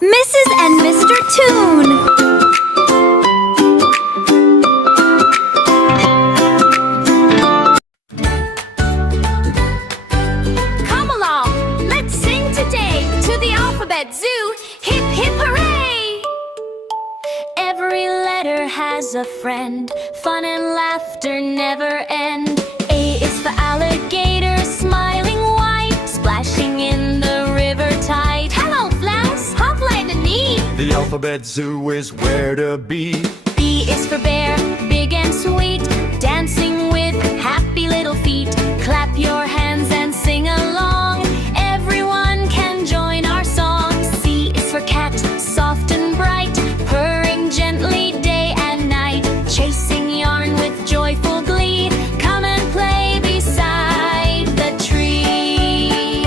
Mrs. and Mr. Toon. Come along, let's sing today to the alphabet zoo. Hip, hip, hooray! Every letter has a friend. Fun and laughter never end. A is for alligator, smiling white, splashing in the river tide. Hello, Flounce, hop, land, and knee. The alphabet zoo is where to be. B is for bear, big and sweet, dancing with happy little feet. Clap your hands and sing along. Everyone can join our song. C is for cat, soft and bright, purring gently day and night, chasing yarn with joyful glee. Come and play beside the tree.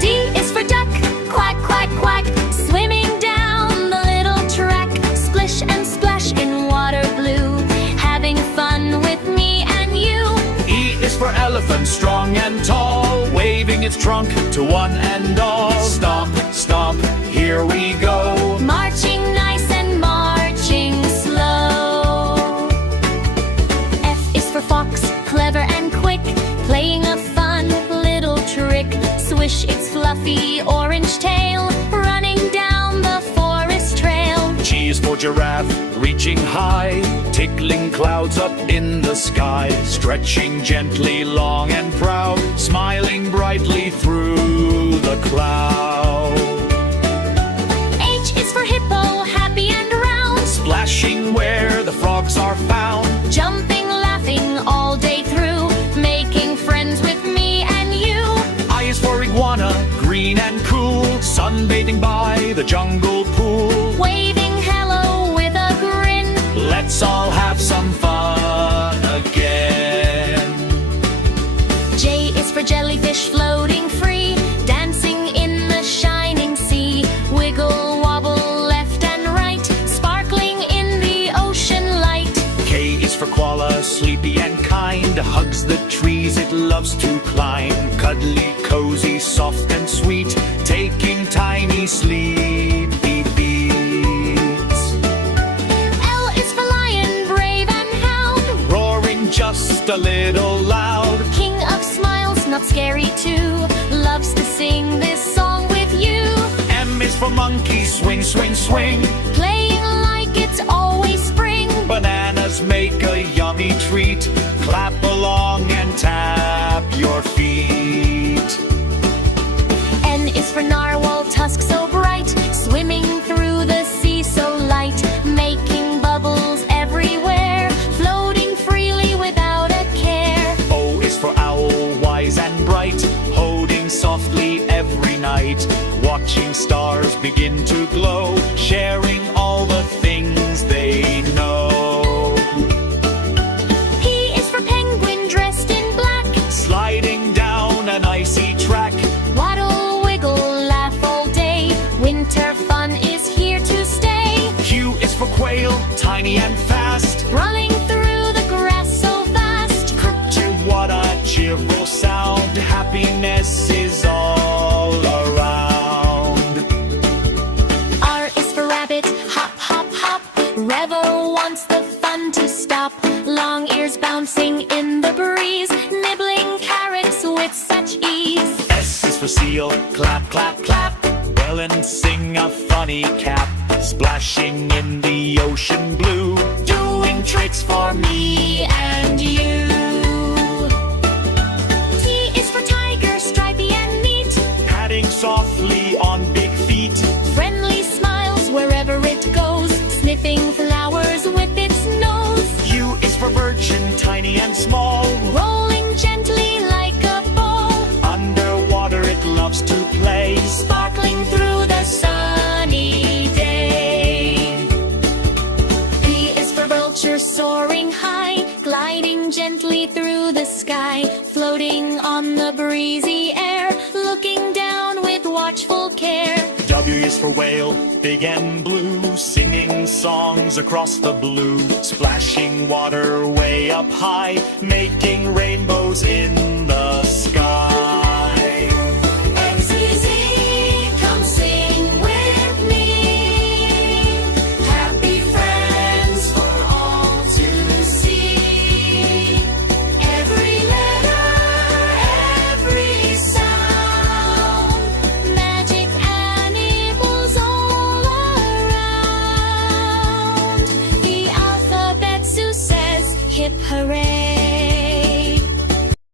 D is for duck, quack, quack, quack, swimming down the little track, splish and splash in water blue, having fun with me and you. E is for elephant, strong and tall, waving its trunk to one and all. Stomp, stomp, here we go. Marching nice and marching slow. F is for fox, clever and quick, playing a fun little trick. Swish its fluffy orange tail, running down the forest trail. G is for giraffe, reaching high, tickling clouds up in the sky, stretching gently long and proud, smiling brightly through the cloud. H is for hippo, happy and round, Splashing where the frogs are found. jumping, laughing all day through, making friends with me and you. I is for iguana, green and cool, sunbathing by the jungle pool. Waving hello with a grin. Let's all have some fun again. J is for jellyfish, floating free, dancing in the shining sea. Wiggle, wobble, left and right, sparkling in the ocean light. K is for koala, sleepy and kind, hugs the trees it loves to climb. Cuddly, cozy, soft and sweet, taking tiny sleepy beats. L is for lion, brave and hound, Roaring just a little loud. king of smiles, not scary too, loves to sing this song with you. M is for monkey, swing, swing, swing. Playing like it's always spring. Bananas make a yummy treat. Clap along and tap your feet. N is for narwhal, tusk so bright, swimming through the sea so light, making bubbles everywhere, floating freely without a care. O is for owl, wise and bright, holding softly every night, watching stars begin to glow, sharing all the things they know. P is for penguin, dressed in black, Sliding down an icy track. waddle, wiggle, laugh all day, winter fun is here to stay. Q is for quail, tiny and fast, Running through the grass so fast. to what a cheerful sound. Happiness is all around. R is for rabbit, hop, hop, hop, Revo wants the fun to stop. Long ears bouncing in the breeze, nibbling carrots with such ease. S is for seal, clap, clap, clap, well and sing a funny cap, splashing in the ocean blue, doing tricks for me and you. T is for tiger, stripy and neat, Padding softly on big feet. friendly smiles wherever it goes, sniffing flowers with its nose. U is for urchin, tiny and small, Rolling gently like a ball, underwater it loves to play, sparkling through the sunny day. P is for vulture, soaring high, gliding gently through the sky, floating on the breezy air, looking down with watchful care. W is for whale, big and blue, singing songs across the blue, splashing water way up high, making rainbows in the sky. XYZ, come sing with hooray!